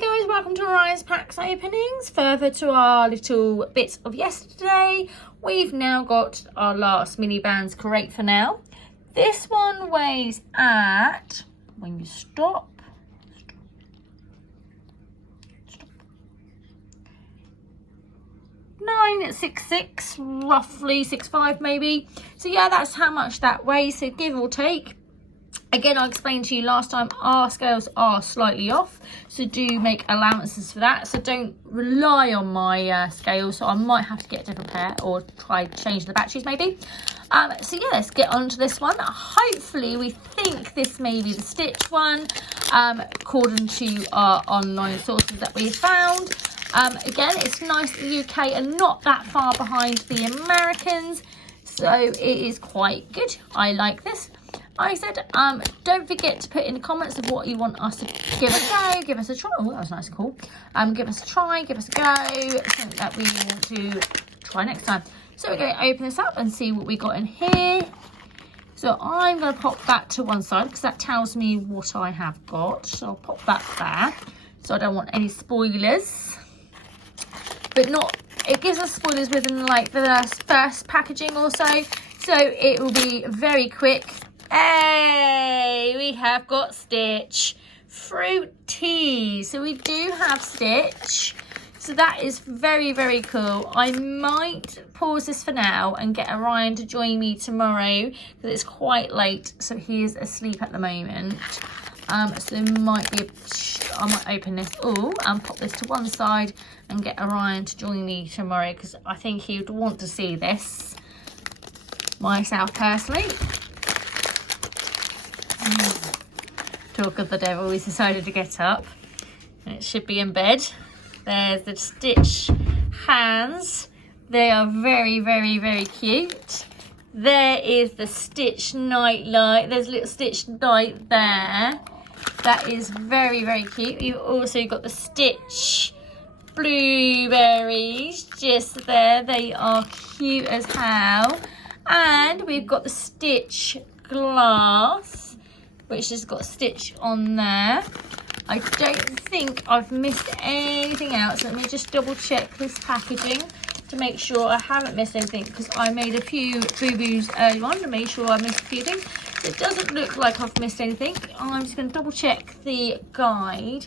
Guys, welcome to Ori's Packs openings. Further to our little bits of yesterday, we've now got our last mini bands crate for now. This one weighs at, when you stop, 966, roughly 65 maybe. So yeah, that's how much that weighs, so give or take. Again, I explained to you last time, our scales are slightly off, so do make allowances for that. So don't rely on my scales, so I might have to get a different pair or try change the batteries maybe. So yeah, let's get on to this one. Hopefully, we think this may be the Stitch one, according to our online sources that we found. Again, it's nice that the UK are not that far behind the Americans, so it is quite good. I like this. I said, don't forget to put in the comments of what you want us to give a go, give us a try. Oh, that was nice and cool. Give us a try, give us a go, something that we want to try next time. So we're going to open this up and see what we got in here. So I'm going to pop that to one side because that tells me what I have got. So I'll pop that there. So I don't want any spoilers. But not, it gives us spoilers within like the first packaging or so. So it will be very quick. Hey, we have got Stitch fruit tea. So we do have Stitch. So that is very, very cool. I might pause this for now and get Orion to join me tomorrow because it's quite late. So he is asleep at the moment. So there might be I might open this and pop this to one side and get Orion to join me tomorrow because I think he would want to see this myself personally. Talk of the devil, he's decided to get up. It should be in bed. There's the Stitch hands. They are very, very, very cute. There is the Stitch night light. There's a little Stitch light there. That is very, very cute. You've also got the Stitch blueberries just there. They are cute as hell. And we've got the Stitch glass, which has got Stitch on there. I don't think I've missed anything else. Let me just double check this packaging to make sure I haven't missed anything because I made a few boo-boos early on to make sure I missed a few things. It doesn't look like I've missed anything. I'm just going to double check the guide,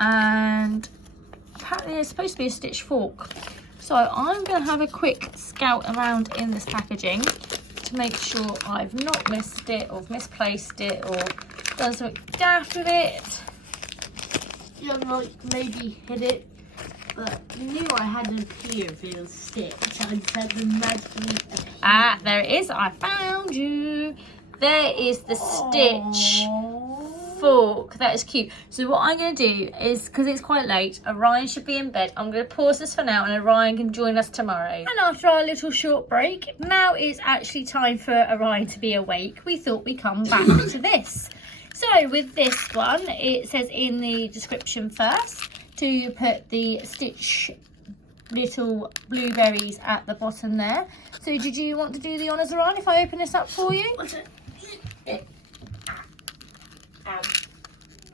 and apparently there's supposed to be a Stitch fork. So I'm going to have a quick scout around in this packaging to make sure I've not missed it or misplaced it or done something daft with it. Yeah, like maybe hit it, but you knew I had a clear for Stitch. I said the magically appear. Ah, there it is. I found you. There is the Stitch fork. That is cute. So what I'm going to do is, because it's quite late, Orion should be in bed. I'm going to pause this for now and Orion can join us tomorrow. And after our little short break, now is actually time for Orion to be awake. We thought we'd come back to this. So with this one, it says in the description first to put the Stitch little blueberries at the bottom there. So did you want to do the honours, Orion, if I open this up for you? What's it?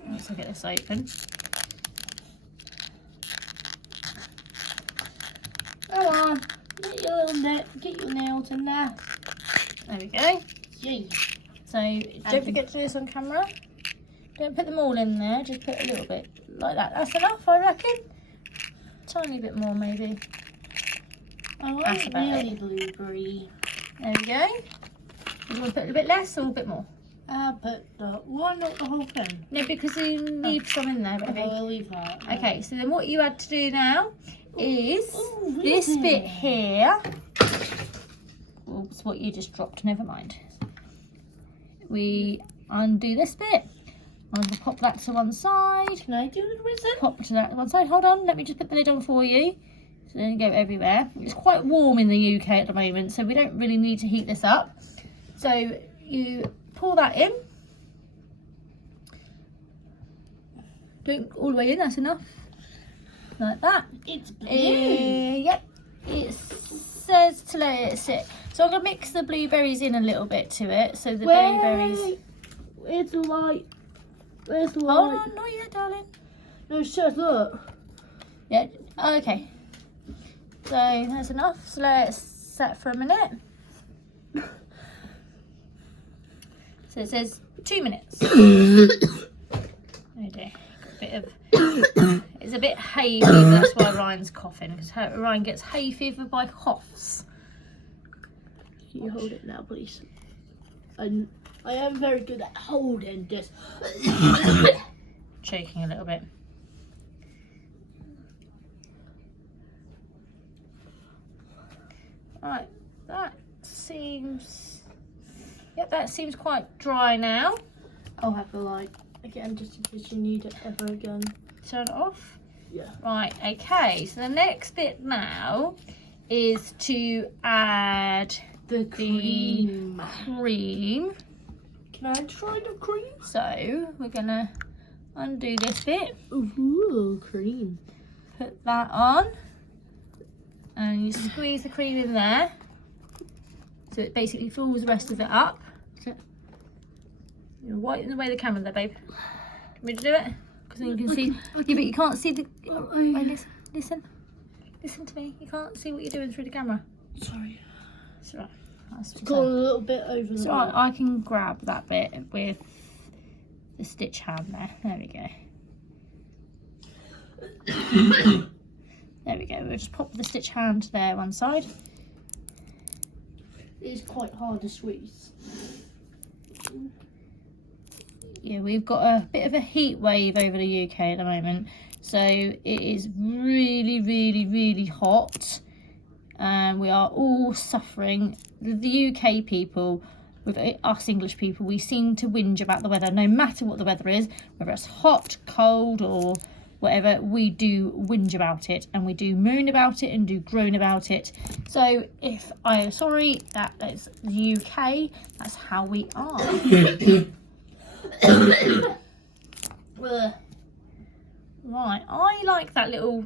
Let's get this open. Come on, get your nails in there. There we go. Yay. So don't forget to do this on camera. Don't put them all in there, just put a little bit like that. That's enough, I reckon. Tiny bit more maybe. I want really blueberry. There we go. You want to put a bit less or a bit more? But why not the whole thing? No, because you need some in there, baby. I'll leave that. Okay, so then what you had to do now is this bit here. Oops, what you just dropped, never mind. We undo this bit. I'm going to pop that to one side. Can I do it with it? Pop to that one side. Hold on, let me just put the lid on for you. So then you go everywhere. It's quite warm in the UK at the moment, so we don't really need to heat this up. So you pour that in. Don't all the way in, that's enough. Like that. It's blue. Yep. It says to let it sit. So I'm going to mix the blueberries in a little bit to it. So the blueberries... Where's the light? Where's the light? Hold on, not yet, darling. No, shut up. Yeah, okay. So that's enough. So let's set for a minute. So it says 2 minutes. Oh dear, got a bit of. It's a bit hay fever. That's why Ryan's coughing, because Ryan gets hay fever by coughs. Can you hold it now, please? I am very good at holding this. Choking a little bit. Right, that seems. Yep, that seems quite dry now. I'll have the light again just in case you need it ever again. Turn it off. Yeah. Right, okay. So the next bit now is to add The cream. cream. Can I try the cream? So we're gonna undo this bit, Ooh, cream. put that on, and you squeeze the cream in there. So it basically fills the rest of it up. Okay. You're wiping away the camera there, babe. Want me to do it? Because then you can see. Yeah, but you can't see the. Wait, listen to me. You can't see what you're doing through the camera. Sorry. It's alright. It's gone a little bit over the So I can grab that bit with the stitch hand there. There we go. There we go. We'll just pop the stitch hand there one side. It's quite hard to squeeze. Yeah, we've got a bit of a heat wave over the UK at the moment, so it is really, really, really hot, and we are all suffering. The UK people, with us English people, we seem to whinge about the weather. No matter what the weather is, whether it's hot, cold, or whatever, we do whinge about it, and we do moan about it and do groan about it. So if I am sorry, that is the UK. That's how we are. Right, I like that little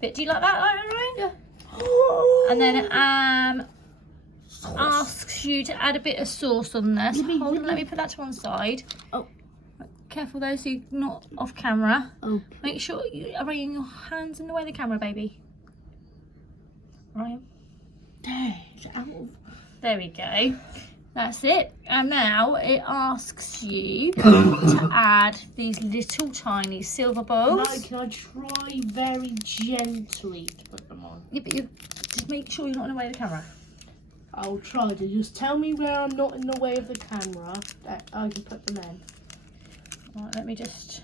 bit. Do you like that, Ryan? Yeah. And then it asks you to add a bit of sauce on there. So hold on, let me put that to one side. Oh. Careful though, so you're not off camera. Oh. Make sure you are bringing your hands in the way of the camera, baby. Ryan. There we go. That's it. And now it asks you to add these little tiny silver balls. No, can I try very gently to put them on? Yeah, but you just make sure you're not in the way of the camera. I'll try to. Just tell me where I'm not in the way of the camera that I can put them in. Right, let me just.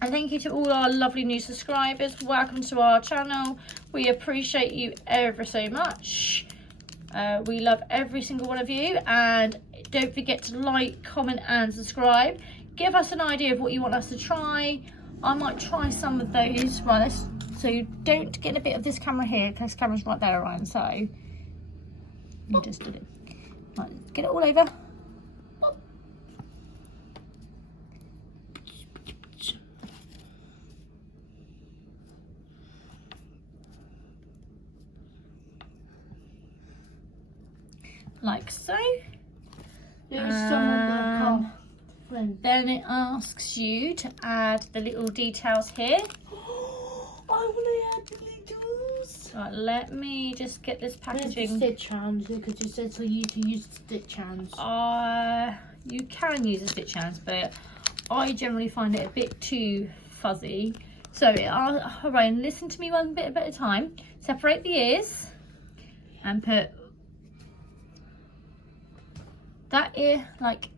And thank you to all our lovely new subscribers. Welcome to our channel. We appreciate you ever so much. We love every single one of you. And don't forget to like, comment and subscribe. Give us an idea of what you want us to try. I might try some of those. Right, so don't get a bit of this camera here, because this camera's right there, Ryan. So you just did it. Right, get it all over. Like so. There's someone that can't. Then it asks you to add the little details here. I want to add the details. Right, let me just get this packaging. Stitch hands, because you said for you to use stitch hands. You can use the stitch hands, but I generally find it a bit too fuzzy. So, Ryan, listen to me one bit at a time. Separate the ears and put that ear like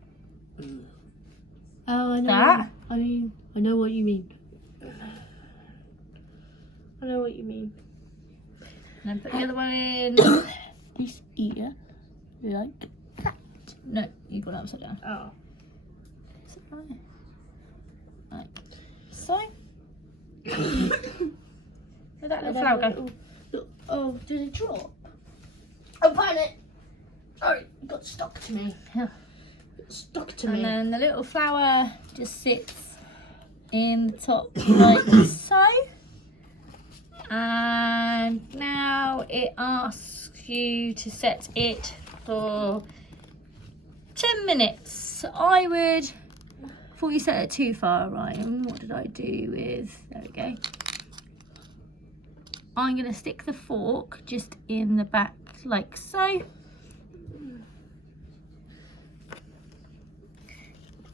Oh, I know. that. I know what you mean. I know what you mean. And then put the other one in. This ear, like that. No, you got it upside down. Oh. Like so. Where'd that little flower go? Oh, did it drop? Oh, found it. Oh, it got stuck to me. Yeah. It stuck to And me. then the little flower just sits in the top like so. And now it asks you to set it for 10 minutes. I would, before you set it too far, Ryan, what did I do with, there we go. I'm going to stick the fork just in the back like so.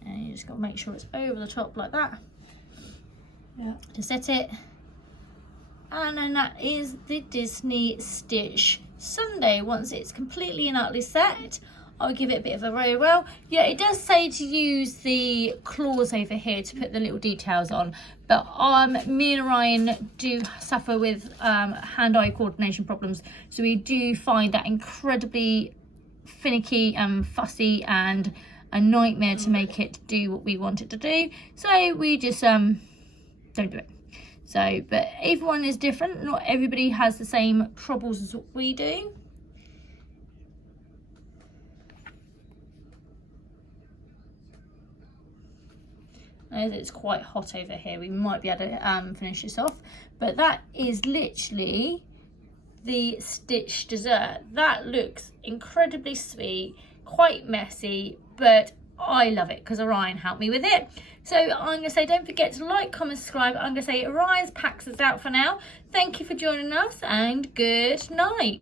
And you just got to make sure it's over the top like that. Yeah. To set it. And then that is the Disney Stitch Sundae. Once it's completely and utterly set, I'll give it a bit of a roll. Yeah, it does say to use the claws over here to put the little details on, but me and Ryan do suffer with hand-eye coordination problems, so we do find that incredibly finicky and fussy and a nightmare to make it do what we want it to do, so we just don't do it. So, but everyone is different. Not everybody has the same troubles as what we do. As it's quite hot over here, we might be able to finish this off, but that is literally the Stitch dessert. That looks incredibly sweet, quite messy, but I love it because Orion helped me with it. So I'm going to say don't forget to like, comment, subscribe. I'm going to say Orion's packs us out for now. Thank you for joining us and good night.